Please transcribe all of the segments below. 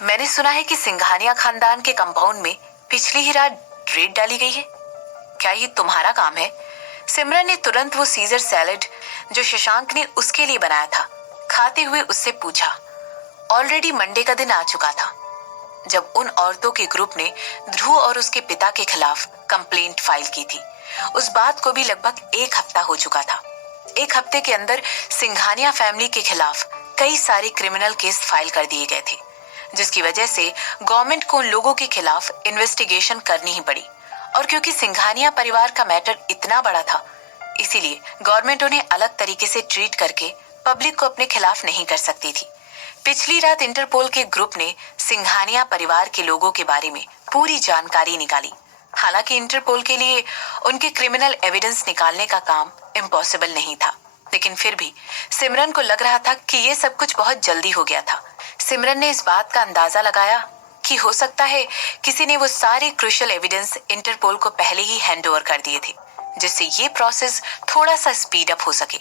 मैंने सुना है कि सिंघानिया खानदान के कंपाउंड में पिछली ही रात रेड डाली गई है। क्या ये तुम्हारा काम है? सिमरन ने तुरंत वो सीजर सैलेड जो शशांक ने उसके लिए बनाया था खाते हुए उससे पूछा। ऑलरेडी मंडे का दिन आ चुका था जब उन औरतों के ग्रुप ने ध्रुव और उसके पिता के खिलाफ कंप्लेंट फाइल की थी। उस बात को भी लगभग एक हफ्ता हो चुका था। एक हफ्ते के अंदर सिंघानिया फैमिली के खिलाफ कई सारे क्रिमिनल केस फाइल कर दिए गए थे, जिसकी वजह से गवर्नमेंट को उन लोगों के खिलाफ इन्वेस्टिगेशन करनी ही पड़ी। और क्योंकि सिंघानिया परिवार का मैटर इतना बड़ा था, इसीलिए गवर्नमेंट उन्हें अलग तरीके से ट्रीट करके पब्लिक को अपने खिलाफ नहीं कर सकती थी। पिछली रात इंटरपोल के ग्रुप ने सिंघानिया परिवार के लोगों के बारे में पूरी जानकारी निकाली। हालांकि इंटरपोल के लिए उनके क्रिमिनल एविडेंस निकालने का काम इम्पॉसिबल नहीं था, लेकिन फिर भी सिमरन को लग रहा था कि ये सब कुछ बहुत जल्दी हो गया था। सिमरन ने इस बात का अंदाजा लगाया कि हो सकता है किसी ने वो सारे क्रूशियल एविडेंस इंटरपोल को पहले ही हैंड ओवर कर दिए थे, जिससे ये प्रोसेस थोड़ा सा स्पीड अप हो सके।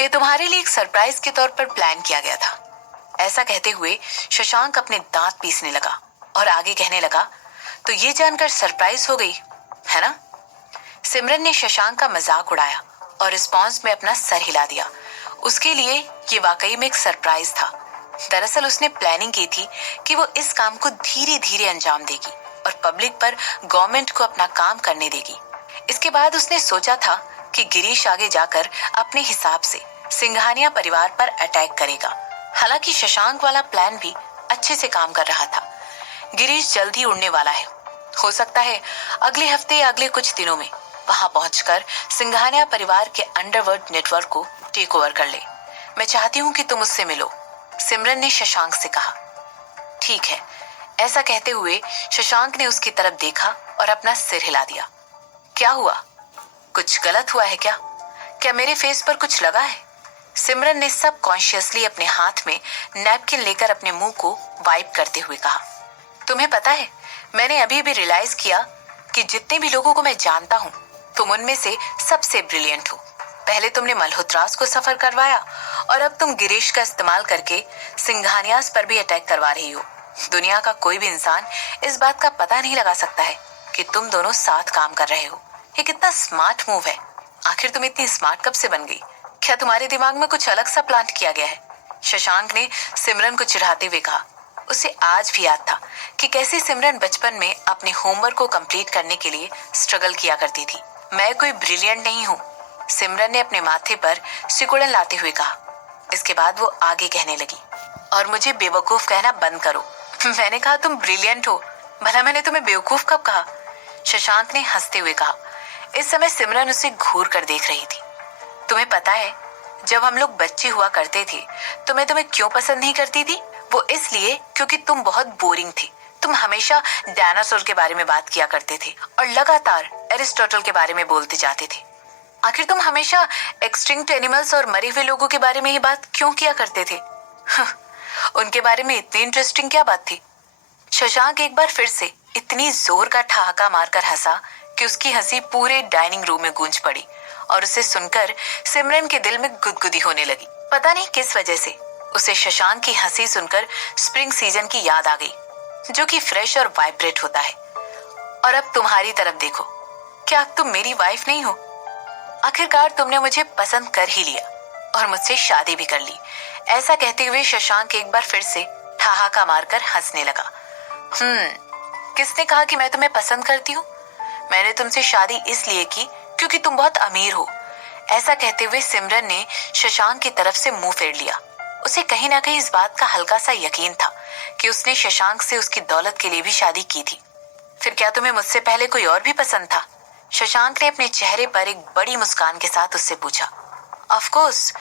ये तुम्हारे लिए एक सरप्राइज के तौर पर प्लान किया गया था। ऐसा कहते हुए शशांक अपने दांत पीसने लगा और आगे कहने लगा, तो ये जानकर सरप्राइज हो गई है ना? सिमरन ने शशांक का मजाक उड़ाया और रिस्पॉन्स में अपना सर हिला दिया। उसके लिए ये वाकई में एक सरप्राइज था। दरअसल उसने प्लानिंग की थी कि वो इस काम को धीरे धीरे अंजाम देगी और पब्लिक पर गवर्नमेंट को अपना काम करने देगी। इसके बाद उसने सोचा था कि गिरीश आगे जाकर अपने हिसाब से सिंघानिया परिवार पर अटैक करेगा। हालांकि शशांक वाला प्लान भी अच्छे से काम कर रहा था। गिरीश जल्द ही उड़ने वाला है। हो सकता है अगले हफ्ते या अगले कुछ दिनों में वहां पहुंचकर सिंघानिया परिवार के अंडरवर्ल्ड नेटवर्क को टेक ओवर कर ले। मैं चाहती हूँ कि तुम उससे मिलो, सिमरन ने शशांक से कहा। ठीक है, ऐसा कहते हुए शशांक ने उसकी तरफ देखा और अपना सिर हिला दिया। क्या हुआ? कुछ गलत हुआ है क्या? क्या मेरे फेस पर कुछ लगा है? सिमरन ने सब कॉन्शियसली अपने हाथ में नैपकिन लेकर अपने मुंह को वाइप करते हुए कहा। तुम्हें पता है, मैंने अभी भी रियलाइज किया कि जितने भी लोगों को मैं जानता हूँ, तुम उनमें से सबसे ब्रिलियंट हो। पहले तुमने मल्होत्रास को सफर करवाया और अब तुम गिरीश का इस्तेमाल करके सिंघानियास पर भी अटैक करवा रही हो। दुनिया का कोई भी इंसान इस बात का पता नहीं लगा सकता है कि तुम दोनों साथ काम कर रहे हो। ये कितना स्मार्ट मूव है। आखिर तुम इतनी स्मार्ट कब से बन गई? क्या तुम्हारे दिमाग में कुछ अलग सा प्लान किया गया है? शशांक ने सिमरन को चिढ़ाते हुए कहा। उसे आज भी याद था कि कैसे सिमरन बचपन में अपने होमवर्क को कंप्लीट करने के लिए स्ट्रगल किया करती थी। मैं कोई ब्रिलियंट नहीं हूँ, सिमरन ने अपने माथे पर सिकुड़न लाते हुए कहा। इसके बाद वो आगे कहने लगी, और मुझे बेवकूफ कहना बंद करो। मैंने कहा तुम ब्रिलियंट हो? भला मैंने तुम्हें बेवकूफ कब कहा? शशांक ने हंसते हुए कहा। इस समय सिमरन उसे घूर कर देख रही थी। तुम्हें पता है, जब हम लोग बच्चे हुआ करते थे तो मैं तुम्हें क्यों पसंद नहीं करती थी? वो इसलिए क्योंकि तुम बहुत बोरिंग थे। तुम हमेशा डायनासोर के बारे में बात किया करते थे और लगातार एरिस्टोटल के बारे में बोलते जाते थे। आखिर तुम हमेशा एक्सटिंक्ट एनिमल्स और मरे हुए लोगों के बारे में ही बात क्यों किया करते थे? उनके बारे में इतनी इंटरेस्टिंग क्या बात थी? शशांक एक बार फिर से इतनी जोर का ठहाका मारकर हंसा कि उसकी हंसी पूरे डाइनिंग रूम में गूंज पड़ी और उसे सुनकर सिमरन के दिल में गुदगुदी होने लगी। पता नहीं किस वजह से उसे शशांक की हंसी सुनकर स्प्रिंग सीजन की याद आ गई, जो कि फ्रेश और वाइब्रेट होता है। और अब तुम्हारी तरफ देखो, क्या तुम मेरी वाइफ नहीं हो? आखिरकार तुमने मुझे पसंद कर ही लिया और मुझसे शादी भी कर ली। ऐसा कहते हुए शशांक एक बार फिर से ठहाका मारकर हंसने लगा। किसने कहा कि मैं तुम्हें पसंद करती हूँ? मैंने तुमसे शादी इसलिए की क्योंकि तुम बहुत अमीर हो। ऐसा कहते हुए सिमरन ने शशांक की तरफ से मुंह फेर लिया। उसे कहीं ना कहीं इस बात का हल्का सा यकीन था कि उसने शशांक से उसकी दौलत के लिए भी शादी की थी। फिर क्या तुम्हें मुझसे पहले कोई और भी पसंद था? शशांक ने अपने चेहरे पर एक बड़ी मुस्कान के साथ उससे पूछा। ऑफ कोर्स,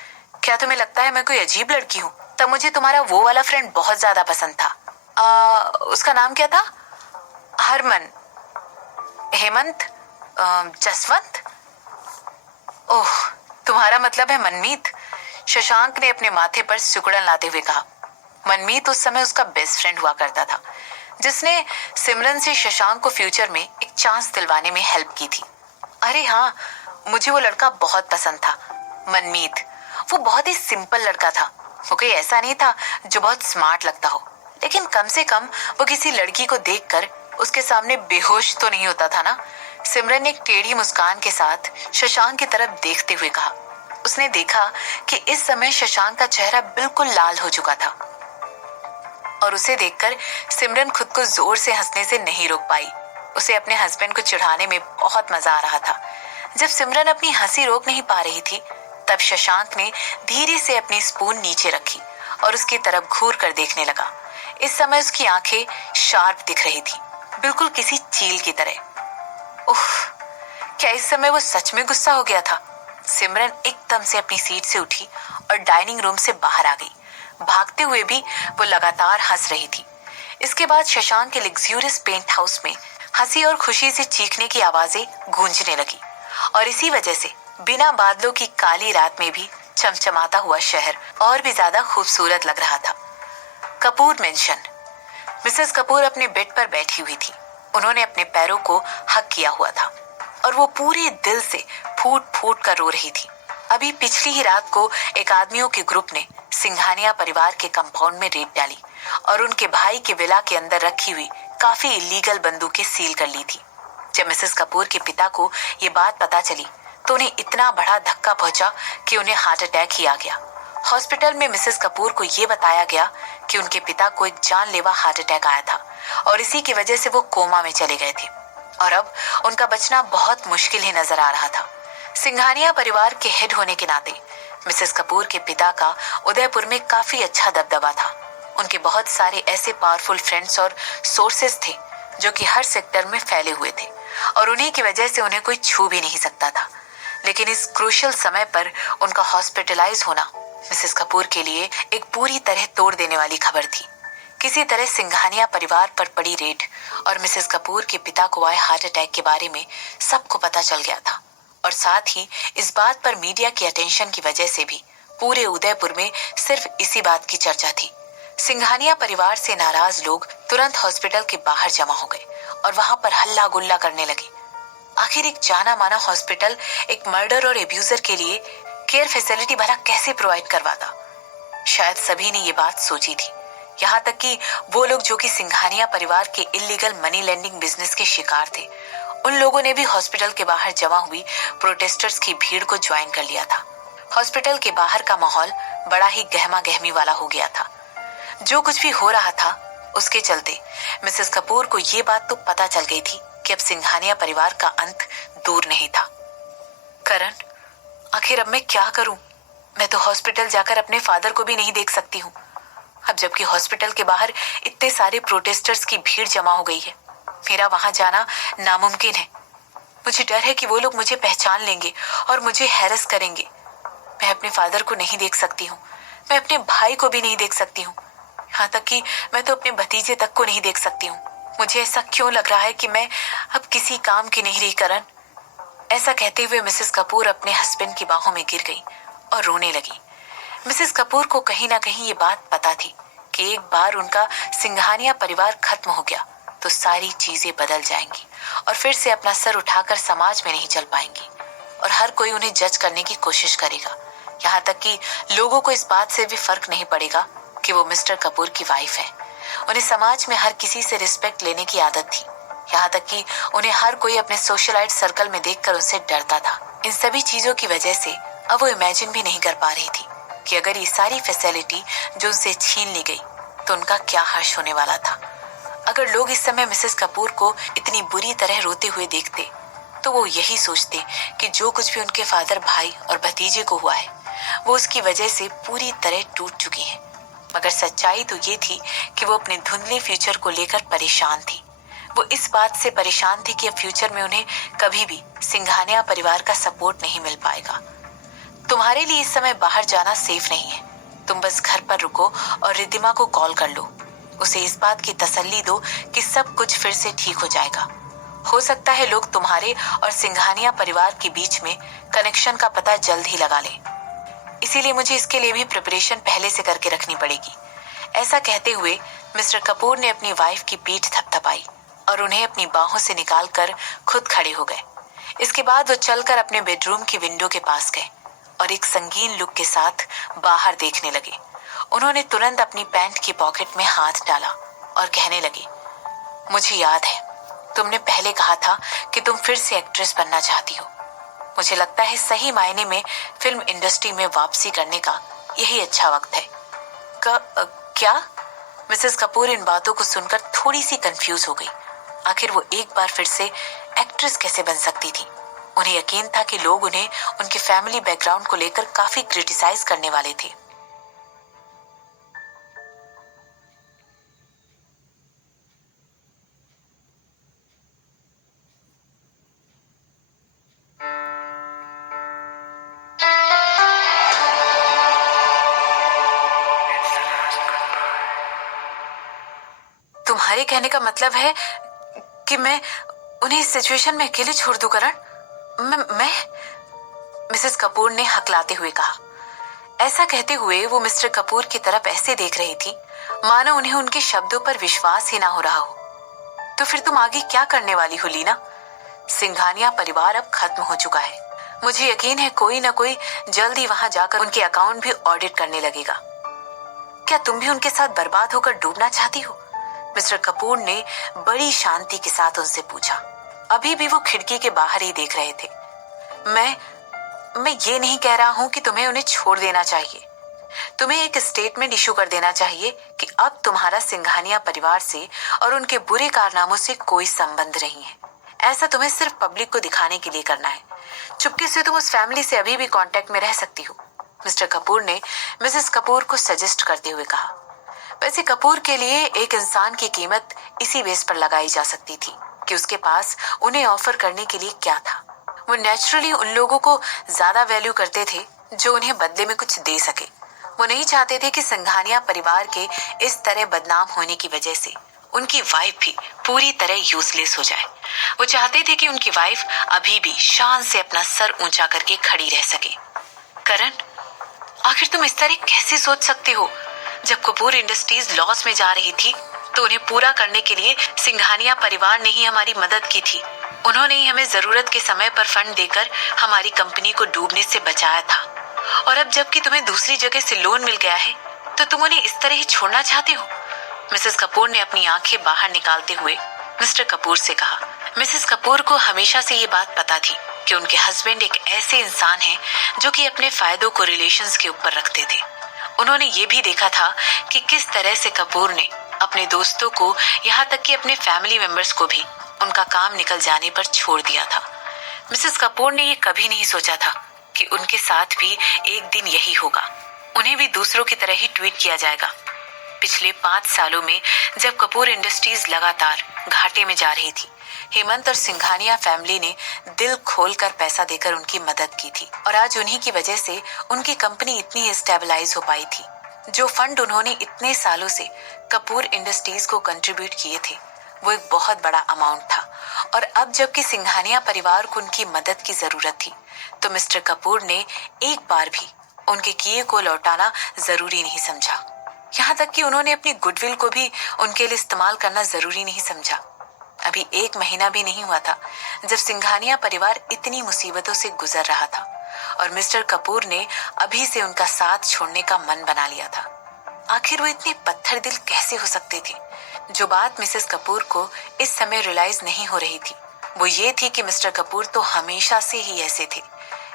क्या तुम्हें लगता है मैं कोई अजीब लड़की हूँ? तब मुझे तुम्हारा वो वाला फ्रेंड बहुत ज्यादा पसंद था। उसका नाम क्या था? हरमन, हेमंत, जसवंत। ओह, तुम्हारा मतलब है मनमीत? शशांक ने अपने माथे पर सिकुड़न लाते हुए कहा। मनमीत उस समय उसका बेस्ट फ्रेंड हुआ करता था, जिसने सिमरन से शशांक को फ्यूचर में एक चांस दिलवाने में हेल्प की थी। अरे हाँ, मुझे वो लड़का बहुत पसंद था, मनमीत। वो बहुत ही सिंपल लड़का था वो कोई ऐसा नहीं था जो बहुत स्मार्ट लगता हो, लेकिन कम से कम वो किसी लड़की को देखकर उसके सामने बेहोश तो नहीं होता था ना। सिमरन ने एक टेढ़ी मुस्कान के साथ शशांक की तरफ देखते हुए कहा। उसने देखा कि इस समय शशांक का चेहरा बिल्कुल लाल हो चुका था और उसे देखकर सिमरन खुद को जोर से हंसने से नहीं रोक पाई। उसे अपने हस्बैंड को चिढ़ाने में बहुत मजा आ रहा था। जब सिमरन अपनी हंसी रोक नहीं पा रही थी, तब शशांक ने धीरे से अपनी स्पून नीचे रखी और उसकी तरफ घूर कर देखने लगा। इस समय उसकी आंखें शार्प दिख रही थी, बिल्कुल किसी चील की तरह। उफ, क्या इस समय वो सच में गुस्सा हो गया था? सिमरन एकदम से अपनी सीट से उठी और डाइनिंग रूम से बाहर आ गई। भागते हुए भी वो लगातार हंस रही थी। इसके बाद शशांक के लग्जूरियस पेंट हाउस में हंसी और खुशी से चीखने की आवाजें गूंजने लगी और इसी वजह से बिना बादलों की काली रात में भी चमचमाता हुआ शहर और भी ज्यादा खूबसूरत लग रहा था। कपूर मेंशन। मिसेस कपूर अपने बेड पर बैठी हुई थी। उन्होंने अपने पैरों को हक किया हुआ था और वो पूरे दिल से फूट फूट कर रो रही थी। अभी पिछली ही रात को एक आदमियों के ग्रुप ने सिंघानिया परिवार के कंपाउंड में रेड डाली और उनके भाई के विला के अंदर रखी हुई काफी इलीगल बंदूकें सील कर ली थी। जब मिसेस कपूर के पिता को ये बात पता चली तो उन्हें इतना बड़ा धक्का पहुंचा कि उन्हें हार्ट अटैक ही आ गया। हॉस्पिटल में मिसेस कपूर को ये बताया गया कि उनके पिता को एक जानलेवा हार्ट अटैक आया था और इसी की वजह से वो कोमा में चले गए थे और अब उनका बचना बहुत मुश्किल ही नजर आ रहा था। सिंघानिया परिवार के हेड होने के नाते मिसेस कपूर के पिता का उदयपुर में काफी अच्छा दबदबा था। उनके बहुत सारे ऐसे पावरफुल फ्रेंड्स और सोर्सेस थे जो कि हर सेक्टर में फैले हुए थे और उन्हीं की वजह से उन्हें कोई छू भी नहीं सकता था। लेकिन इस क्रूशियल समय पर उनका हॉस्पिटलाइज होना मिसेस कपूर के लिए एक पूरी तरह तोड़ देने वाली खबर थी। किसी तरह सिंघानिया परिवार पर पड़ी रेड और मिसेस कपूर के पिता को आए हार्ट अटैक के बारे में सबको पता चल गया था और साथ ही इस बात पर मीडिया की अटेंशन की वजह से भी पूरे उदयपुर में सिर्फ इसी बात की चर्चा थी। सिंघानिया परिवार से नाराज लोग तुरंत हॉस्पिटल के बाहर जमा हो गए और वहां पर हल्ला गुल्ला करने लगे। आखिर एक जाना माना हॉस्पिटल एक मर्डर और एब्यूजर के लिए केयर फैसिलिटी भला कैसे प्रोवाइड करवाता? शायद सभी ने ये बात सोची थी, यहाँ तक कि वो लोग जो कि सिंघानिया परिवार के इलीगल मनी लेंडिंग बिजनेस के शिकार थे, उन लोगों ने भी हॉस्पिटल के बाहर जमा हुई प्रोटेस्टर्स की भीड़ को ज्वाइन कर लिया था। हॉस्पिटल के बाहर का माहौल बड़ा ही गहमा गहमी वाला हो गया था। जो कुछ भी हो रहा था उसके चलते मिसेस कपूर को ये बात तो पता चल गई थी कि अब सिंघानिया परिवार का अंत दूर नहीं था। करण, आखिर अब मैं क्या करूं? मैं तो हॉस्पिटल जाकर अपने फादर को भी नहीं देख सकती हूँ। अब जबकि हॉस्पिटल के बाहर इतने सारे प्रोटेस्टर्स की भीड़ जमा हो गई है, मेरा वहां जाना नामुमकिन है। मुझे डर है कि वो लोग मुझे पहचान लेंगे और मुझे हैरेस करेंगे। मैं अपने फादर को नहीं देख सकती हूँ, मैं अपने भाई को भी नहीं देख सकती हूँ, यहाँ तक कि मैं तो अपने भतीजे तक को नहीं देख सकती हूँ। मुझे ऐसा क्यों लग रहा है कि मैं अब किसी काम की नहीं रही करण? ऐसा कहते हुए मिसेस कपूर अपने हस्बैंड की बाहों में गिर गई और रोने लगी। मिसेस कपूर को कहीं ना कहीं ये बात पता थी कि एक बार उनका सिंघानिया परिवार खत्म हो गया तो सारी चीजें बदल जाएंगी और फिर से अपना सर उठाकर समाज में नहीं चल पाएंगी और हर कोई उन्हें जज करने की कोशिश करेगा। यहाँ तक कि लोगों को इस बात से भी फर्क नहीं पड़ेगा कि वो मिस्टर कपूर की वाइफ है। उन्हें समाज में हर किसी से रिस्पेक्ट लेने की आदत थी, यहाँ तक कि उन्हें हर कोई अपने सोशलाइट सर्कल में देखकर उनसे डरता था। इन सभी चीजों की वजह से अब वो इमेजिन भी नहीं कर पा रही थी कि अगर ये सारी फैसिलिटी जो उनसे छीन ली गई तो उनका क्या हर्ष होने वाला था। अगर लोग इस समय मिसेस कपूर को इतनी बुरी तरह रोते हुए देखते तो वो यही सोचते कि जो कुछ भी उनके फादर, भाई और भतीजे को हुआ है वो उसकी वजह से पूरी तरह टूट चुकी है। मगर सच्चाई तो ये थी कि वो अपने धुंधले फ्यूचर को लेकर परेशान थी। वो इस बात से परेशान थी कि अब फ्यूचर में उन्हें कभी भी सिंघानिया परिवार का सपोर्ट नहीं मिल पाएगा। तुम्हारे लिए इस समय बाहर जाना सेफ नहीं है, तुम बस घर पर रुको और रिद्धिमा को कॉल कर लो। उसे इस बात की तसल्ली दो कि सब कुछ फिर से ठीक हो जाएगा। हो सकता है लोग तुम्हारे और सिंघानिया परिवार के बीच में कनेक्शन का पता जल्द ही लगा लें, इसीलिए मुझे इसके लिए भी प्रिपरेशन पहले से करके रखनी पड़ेगी। ऐसा कहते हुए मिस्टर कपूर ने अपनी वाइफ की पीठ थपथपाई और उन्हें अपनी बाहों से निकालकर खुद खड़े हो गए। इसके बाद वो चलकर अपने बेडरूम की विंडो के पास गए और एक संगीन लुक के साथ बाहर देखने लगे। उन्होंने तुरंत अपनी पैंट की पॉकेट में हाथ डाला और कहने लगी, मुझे याद है तुमने पहले कहा था कि तुम फिर से एक्ट्रेस बनना चाहती हो। मुझे लगता है सही मायने में फिल्म इंडस्ट्री में वापसी करने का यही अच्छा वक्त है। क्या? मिसेस कपूर इन बातों को सुनकर थोड़ी सी कंफ्यूज हो गई। आखिर वो एक बार फिर से एक्ट्रेस कैसे बन सकती थी? उन्हें यकीन था कि लोग उन्हें उनके फैमिली बैकग्राउंड को लेकर काफी क्रिटिसाइज करने वाले थे। तुम्हारे कहने का मतलब है कि मैं उन्हें इस सिचुएशन में अकेले छोड़ दूं करण? मैं मिसेस कपूर ने हकलाते हुए कहा। ऐसा कहते हुए वो मिस्टर कपूर की तरफ ऐसे देख रही थी मानो उन्हें उनके शब्दों पर विश्वास ही ना हो रहा हो। तो फिर तुम आगे क्या करने वाली हो लीना? सिंघानिया परिवार अब खत्म हो चुका है। मुझे यकीन है कोई ना कोई जल्द ही वहां जाकर उनके अकाउंट भी ऑडिट करने लगेगा। क्या तुम भी उनके साथ बर्बाद होकर डूबना चाहती हो? मिस्टर कपूर ने बड़ी शांति के साथ उनसे पूछा। अभी भी वो खिड़की के बाहर ही देख रहे थे। मैं ये नहीं कह रहा हूं कि तुम्हें उन्हें छोड़ देना चाहिए। तुम्हें एक स्टेटमेंट इशू कर देना चाहिए कि अब तुम्हारा सिंघानिया परिवार से और उनके बुरे कारनामों से कोई संबंध नहीं है। ऐसा तुम्हें सिर्फ पब्लिक को दिखाने के लिए करना है। चुपके से तुम उस फैमिली से अभी भी कांटेक्ट में रह सकती हो, मिस्टर कपूर ने मिसेस कपूर को सजेस्ट करते हुए कहा। वैसे कपूर के लिए एक इंसान की कीमत इसी बेस पर लगाई जा सकती थी कि उसके पास उन्हें ऑफर करने के लिए क्या था। वो नेचुरली उन लोगों को ज्यादा वैल्यू करते थे जो उन्हें बदले में कुछ दे सके। वो नहीं चाहते थे कि सिंघानिया परिवार के इस तरह बदनाम होने की वजह से उनकी वाइफ भी पूरी तरह यूजलेस हो जाए। वो चाहते थे कि उनकी वाइफ अभी भी शान से अपना सर ऊंचा करके खड़ी रह सके। करण, आखिर तुम इस तरह कैसे सोच सकते हो? जब कपूर इंडस्ट्रीज लॉस में जा रही थी तो उन्हें पूरा करने के लिए सिंघानिया परिवार ने ही हमारी मदद की थी। उन्होंने ही हमें जरूरत के समय पर फंड देकर हमारी कंपनी को डूबने से बचाया था। और अब जबकि तुम्हें दूसरी जगह से लोन मिल गया है तो तुम उन्हें इस तरह ही छोड़ना चाहते हो? मिसेस कपूर ने अपनी आंखें बाहर निकालते हुए मिस्टर कपूर से कहा। मिसेस कपूर को हमेशा से ये बात पता थी कि उनके हस्बैंड एक ऐसे इंसान हैं जो कि अपने फायदों को रिलेशंस के ऊपर रखते थे। उन्होंने ये भी देखा था कि किस तरह से कपूर ने अपने दोस्तों को, यहाँ तक कि अपने फैमिली मेंबर्स को भी उनका काम निकल जाने पर छोड़ दिया था। मिसेस कपूर ने ये कभी नहीं सोचा था कि उनके साथ भी एक दिन यही होगा। उन्हें भी दूसरों की तरह ही ट्वीट किया जाएगा। पिछले 5 सालों में जब कपूर इंडस्ट्रीज लगातार घाटे में जा रही थी, हेमंत और सिंघानिया फैमिली ने दिल खोलकर पैसा देकर उनकी मदद की थी और आज उन्हीं की वजह से उनकी कंपनी इतनी स्टेबलाइज हो पाई थी। जो फंड उन्होंने इतने सालों से कपूर इंडस्ट्रीज को कंट्रीब्यूट किए थे वो एक बहुत बड़ा अमाउंट था और अब जबकि सिंघानिया परिवार को उनकी मदद की जरूरत थी तो मिस्टर कपूर ने एक बार भी उनके किए को लौटाना जरूरी नहीं समझा। यहाँ तक कि उन्होंने अपनी गुडविल को भी उनके लिए इस्तेमाल करना जरूरी नहीं समझा। अभी 1 महीना भी नहीं हुआ था जब सिंघानिया परिवार इतनी मुसीबतों से गुजर रहा था और मिस्टर कपूर ने अभी से उनका साथ छोड़ने का मन बना लिया था। आखिर वो इतने पत्थर दिल कैसे हो सकते थे? जो बात मिसेस कपूर को इस समय रियलाइज नहीं हो रही थी वो ये थी कि मिस्टर कपूर तो हमेशा से ही ऐसे थे।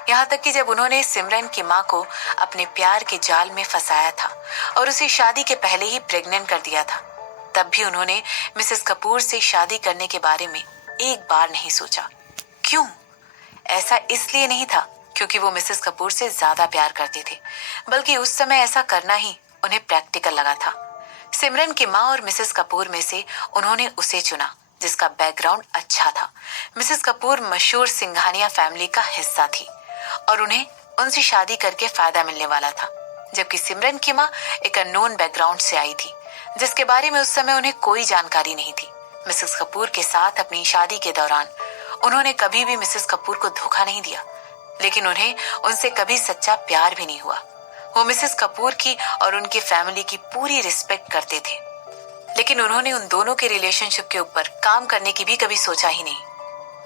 यहाँ तक कि जब उन्होंने सिमरन की माँ को अपने प्यार के जाल में फंसाया था और उसे शादी के पहले ही प्रेग्नेंट कर दिया था, तब भी उन्होंने मिसेस कपूर से शादी करने के बारे में एक बार नहीं सोचा। क्यों? ऐसा इसलिए नहीं था क्योंकि वो मिसेस कपूर से ज्यादा प्यार करते थे, बल्कि उस समय ऐसा करना ही उन्हें प्रैक्टिकल लगा था। सिमरन की माँ और मिसेस कपूर में से उन्होंने उसे चुना जिसका बैकग्राउंड अच्छा था। मिसेस कपूर मशहूर सिंघानिया फैमिली का हिस्सा थी और उन्हें उनसे शादी करके फायदा मिलने वाला था, जबकि सिमरन की माँ एक अननोन बैकग्राउंड से आई थी जिसके बारे में उस समय उन्हें कोई जानकारी नहीं थी। मिसेस कपूर के साथ अपनी शादी के दौरान उन्होंने कभी भी मिसेस कपूर को धोखा नहीं दिया, लेकिन उन्हें उनसे कभी सच्चा प्यार भी नहीं हुआ। वो मिसेस कपूर की और उनकी फैमिली की पूरी रिस्पेक्ट करते थे, लेकिन उन्होंने उन दोनों के रिलेशनशिप के ऊपर काम करने की भी कभी सोचा ही नहीं।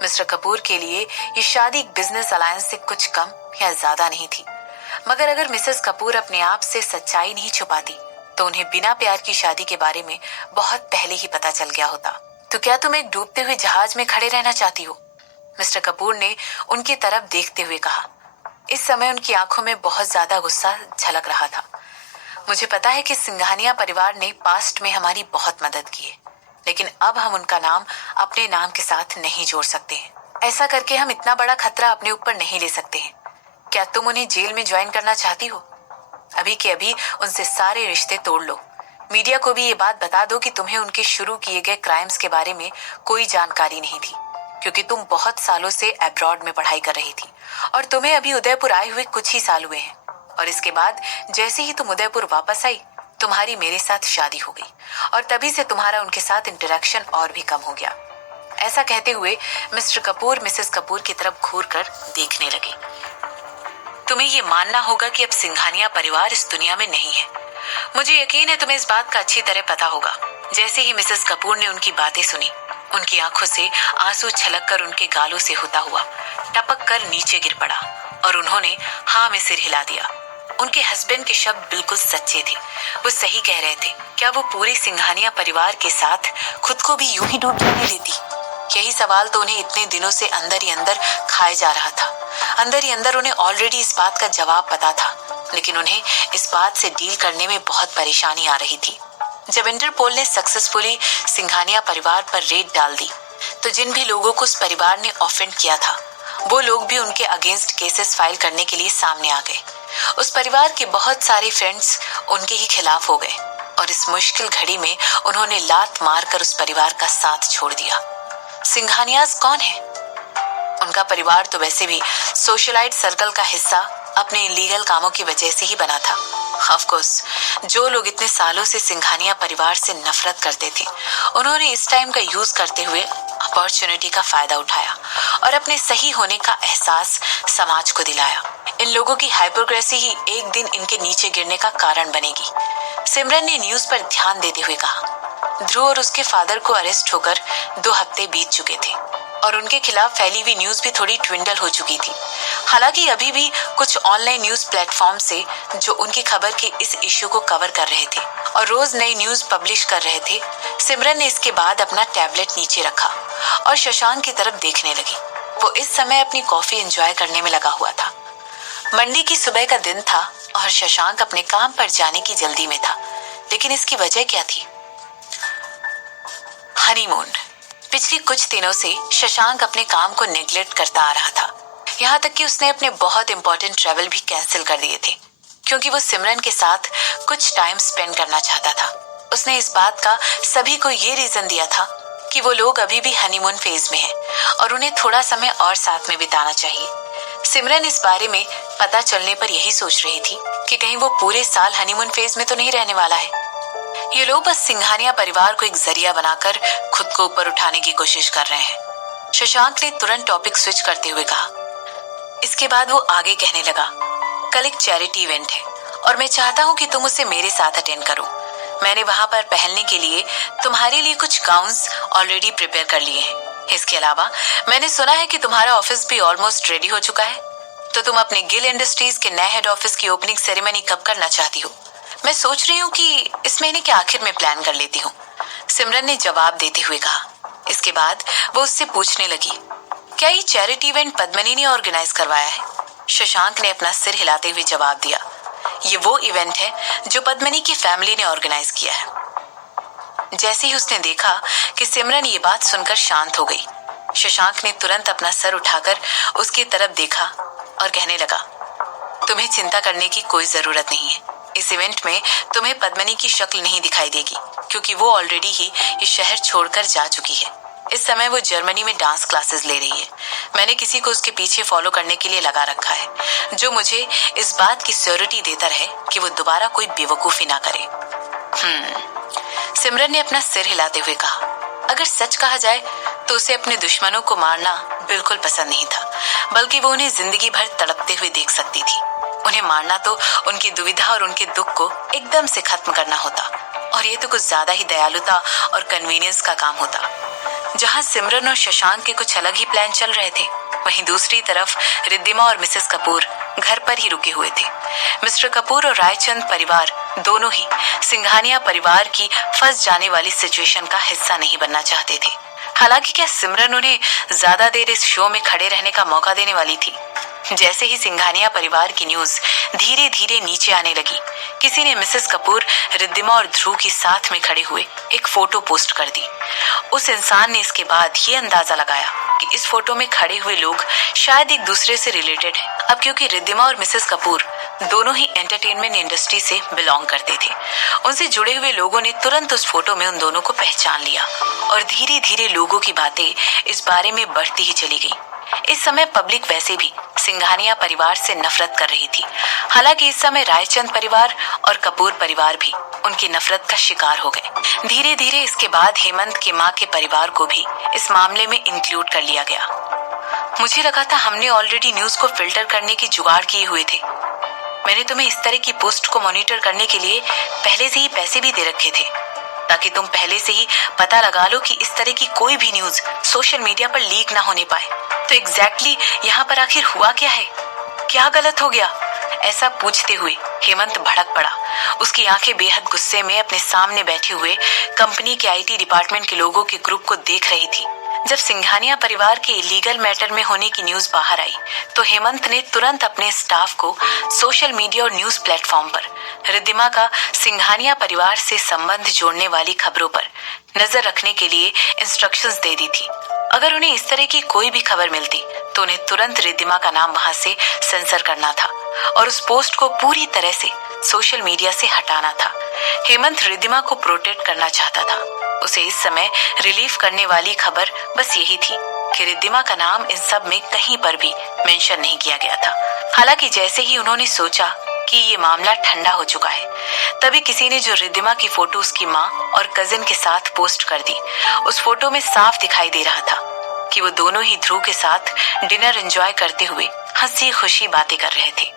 मिस्टर कपूर के लिए ये शादी एक बिजनेस अलायंस से कुछ कम या ज्यादा नहीं थी। मगर अगर मिसेस कपूर अपने आप से सच्चाई नहीं छुपाती तो उन्हें बिना प्यार की शादी के बारे में बहुत पहले ही पता चल गया होता। तो क्या तुम एक डूबते हुए जहाज में खड़े रहना चाहती हो? मिस्टर कपूर ने उनकी तरफ देखते हुए कहा। इस समय उनकी आंखों में बहुत ज्यादा गुस्सा झलक रहा था। मुझे पता है कि सिंघानिया परिवार ने पास्ट में हमारी बहुत मदद की है, लेकिन अब हम उनका नाम अपने नाम के साथ नहीं जोड़ सकते हैं। ऐसा करके हम इतना बड़ा खतरा अपने ऊपर नहीं ले सकते हैं। क्या तुम उन्हें जेल में ज्वाइन करना चाहती हो? अभी के अभी उनसे सारे रिश्ते तोड़ लो। मीडिया को भी ये बात बता दो कि तुम्हें उनके शुरू किए गए क्राइम्स के बारे में कोई जानकारी नहीं थी, क्योंकि तुम बहुत सालों से अब्रॉड में पढ़ाई कर रही थी और तुम्हें अभी उदयपुर आए हुए कुछ ही साल हुए हैं। और इसके बाद जैसे ही तुम उदयपुर वापस आई, तुम्हारी मेरे साथ शादी हो गई और तभी से तुम्हारा उनके साथ इंटरेक्शन और भी कम हो गया। ऐसा कहते हुए मिस्टर कपूर मिसेस कपूर की तरफ घूर कर देखने लगे। तुम्हें ये मानना होगा कि अब सिंघानिया परिवार इस दुनिया में नहीं है। मुझे यकीन है तुम्हें इस बात का अच्छी तरह पता होगा। जैसे ही मिसेस कपूर ने उनकी बातें सुनी, उनकी आंखों से आंसू छलक कर उनके गालों से होता हुआ टपक कर नीचे गिर पड़ा और उन्होंने हाँ में सिर हिला दिया। उनके हस्बैंड के शब्द बिल्कुल सच्चे थे। वो सही कह रहे थे। क्या वो पूरे सिंघानिया परिवार के साथ खुद को भी यूं ही डूब जाने देती? यही सवाल तो उन्हें इतने दिनों से अंदर ही अंदर खाए जा रहा था। अंदर ही अंदर उन्हें ऑलरेडी इस बात का जवाब पता था, लेकिन उन्हें इस बात से डील करने में बहुत परेशानी आ रही थी। जब इंटरपोल ने सक्सेसफुली सिंघानिया परिवार पर रेड डाल दी, तो जिन भी लोगों को उस परिवार ने ऑफेंड किया था, वो लोग भी उनके अगेंस्ट केसेस फाइल करने के लिए सामने आ गए। उस परिवार के बहुत सारे फ्रेंड्स उनके ही खिलाफ हो गए और इस मुश्किल घड़ी में उन्होंने लात मारकर उस परिवार का साथ छोड़ दिया। सिंघानियाज कौन है? उनका परिवार तो वैसे भी सोशलाइट सर्कल का हिस्सा अपने इलीगल कामों की वजह से ही बना था। ऑफ कोर्स, जो लोग इतने सालों से सिंघानिया परिवार से नफरत करते थे, उन्होंने इस टाइम का यूज करते हुए अपॉर्चुनिटी का फायदा उठाया और अपने सही होने का एहसास समाज को दिलाया। इन लोगों की हाइपोक्रेसी ही एक दिन इनके नीचे गिरने का कारण बनेगी। सिमरन ने न्यूज पर ध्यान देते हुए कहा। ध्रुव और उसके फादर को अरेस्ट होकर 2 हफ्ते बीत चुके थे और उनके खिलाफ फैली हुई न्यूज भी थोड़ी ट्विंडल हो चुकी थी। हालांकि अभी भी कुछ ऑनलाइन न्यूज प्लेटफॉर्म से जो उनकी खबर के इस इश्यू को कवर कर रहे थे और रोज नई न्यूज पब्लिश कर रहे थे, सिमरन ने इसके बाद अपना टैबलेट नीचे रखा और शशांक की तरफ देखने लगी। वो इस समय अपनी कॉफी एंजॉय करने में लगा हुआ था। मंडे की सुबह का दिन था और शशांक अपने काम पर जाने की जल्दी में था, लेकिन इसकी वजह क्या थी? हनीमून। पिछले कुछ दिनों से शशांक अपने काम को नेग्लेक्ट करता आ रहा था। यहाँ तक कि उसने अपने बहुत इंपॉर्टेंट ट्रैवल भी कैंसिल कर दिए थे, क्योंकि वो सिमरन के साथ कुछ टाइम स्पेंड करना चाहता था। उसने इस बात का सभी को ये रीजन दिया था कि वो लोग अभी भी हनीमून फेज में हैं और उन्हें थोड़ा समय और साथ में बिताना चाहिए। सिमरन इस बारे में पता चलने पर यही सोच रही थी कि कहीं वो पूरे साल हनीमून फेज में तो नहीं रहने वाला है। ये लोग बस सिंघानिया परिवार को एक जरिया बनाकर खुद को ऊपर उठाने की कोशिश कर रहे हैं। शशांक ने तुरंत टॉपिक स्विच करते हुए कहा। इसके बाद वो आगे कहने लगा, कल एक चैरिटी इवेंट है और मैं चाहता हूँ कि तुम उसे मेरे साथ अटेंड करो। मैंने वहां पर पहनने के लिए तुम्हारे लिए कुछ गाउन्स ऑलरेडी प्रिपेयर कर लिए हैं। इसके अलावा मैंने सुना है कि तुम्हारा ऑफिस भी ऑलमोस्ट रेडी हो चुका है, तो तुम अपने गिल इंडस्ट्रीज के नए हेड ऑफिस की ओपनिंग सेरेमनी कब करना चाहती हो? मैं सोच रही हूँ कि इस महीने के आखिर में प्लान कर लेती हूँ, सिमरन ने जवाब देते हुए कहा। इसके बाद वो उससे पूछने लगी, क्या ये चैरिटी इवेंट पद्मिनी ने ऑर्गेनाइज करवाया है? शशांक ने अपना सिर हिलाते हुए जवाब दिया, ये वो इवेंट है जो पद्मिनी की फैमिली ने ऑर्गेनाइज किया है। जैसे ही उसने देखा कि सिमरन ये बात सुनकर शांत हो गई, शशांक ने तुरंत अपना सर उठाकर उसकी तरफ देखा और कहने लगा, तुम्हें चिंता करने की कोई जरूरत नहीं है। इस इवेंट में तुम्हें पद्मिनी की शक्ल नहीं दिखाई देगी, क्योंकि वो ऑलरेडी ही ये शहर छोड़कर जा चुकी है। इस समय वो जर्मनी में डांस क्लासेस ले रही है। मैंने किसी को उसके पीछे फॉलो करने के लिए लगा रखा है, जो मुझे इस बात की श्योरिटी देता रहे कि वो दोबारा कोई बेवकूफी ना करे। सिमरन ने अपना सिर हिलाते हुए कहा। अगर सच कहा जाए तो उसे अपने दुश्मनों को मारना बिल्कुल पसंद नहीं था, बल्कि वो उन्हें जिंदगी भर तड़पते हुए देख सकती थी। उन्हें मारना तो उनकी दुविधा और उनके दुख को एकदम से खत्म करना होता, और ये तो कुछ ज्यादा ही दयालुता और कन्वीनियंस का काम होता। जहां सिमरन और शशांक के कुछ अलग ही प्लान चल रहे थे, वहीं दूसरी तरफ रिद्धिमा और मिसेस कपूर घर पर ही रुके हुए थे। मिस्टर कपूर और रायचंद परिवार दोनों ही सिंघानिया परिवार की फंस जाने वाली सिचुएशन का हिस्सा नहीं बनना चाहते थे। हालांकि क्या सिमरन उन्हें ज्यादा देर इस शो में खड़े रहने का मौका देने वाली थी? जैसे ही सिंघानिया परिवार की न्यूज धीरे धीरे नीचे आने लगी, किसी ने मिसेस कपूर, रिद्धिमा और ध्रुव के साथ में खड़े हुए एक फोटो पोस्ट कर दी। उस इंसान ने इसके बाद ये अंदाजा लगाया कि इस फोटो में खड़े हुए लोग शायद एक दूसरे से रिलेटेड हैं। अब क्योंकि रिद्धिमा और मिसेस कपूर दोनों ही एंटरटेनमेंट इंडस्ट्री से बिलोंग करते थे, उनसे जुड़े हुए लोगों ने तुरंत उस फोटो में उन दोनों को पहचान लिया और धीरे धीरे लोगों की बातें इस बारे में बढ़ती ही चली गई। इस समय पब्लिक वैसे भी सिंघानिया परिवार से नफरत कर रही थी। हालांकि इस समय रायचंद परिवार और कपूर परिवार भी उनकी नफरत का शिकार हो गए। धीरे धीरे इसके बाद हेमंत की मां के परिवार को भी इस मामले में इंक्लूड कर लिया गया। मुझे लगा था हमने ऑलरेडी न्यूज को फिल्टर करने की जुगाड़ किए हुए थे। मैंने तुम्हें इस तरह की पोस्ट को मॉनिटर करने के लिए पहले से ही पैसे भी दे रखे थे, ताकि तुम पहले से ही पता लगा लो कि इस तरह की कोई भी न्यूज सोशल मीडिया पर लीक ना होने पाए। तो एग्जैक्टली यहाँ पर आखिर हुआ क्या है? क्या गलत हो गया? ऐसा पूछते हुए हेमंत भड़क पड़ा। उसकी आंखें बेहद गुस्से में अपने सामने बैठे हुए कंपनी के आईटी डिपार्टमेंट के लोगों के ग्रुप को देख रही थी। जब सिंघानिया परिवार के इलीगल मैटर में होने की न्यूज बाहर आई, तो हेमंत ने तुरंत अपने स्टाफ को सोशल मीडिया और न्यूज प्लेटफॉर्म पर रिद्धिमा का सिंघानिया परिवार से संबंध जोड़ने वाली खबरों पर नजर रखने के लिए इंस्ट्रक्शंस दे दी थी। अगर उन्हें इस तरह की कोई भी खबर मिलती तो उन्हें तुरंत रिद्धिमा का नाम वहां से सेंसर करना था और उस पोस्ट को पूरी तरह से सोशल मीडिया से हटाना था। हेमंत रिद्धिमा को प्रोटेक्ट करना चाहता था। उसे इस समय रिलीफ करने वाली खबर बस यही थी कि रिद्धिमा का नाम इन सब में कहीं पर भी मेंशन नहीं किया गया था। हालांकि जैसे ही उन्होंने सोचा कि ये मामला ठंडा हो चुका है, तभी किसी ने जो रिद्धिमा की फोटो उसकी माँ और कजिन के साथ पोस्ट कर दी। उस फोटो में साफ दिखाई दे रहा था कि वो दोनों ही ध्रुव के साथ डिनर एंजॉय करते हुए हंसी खुशी बातें कर रहे थे।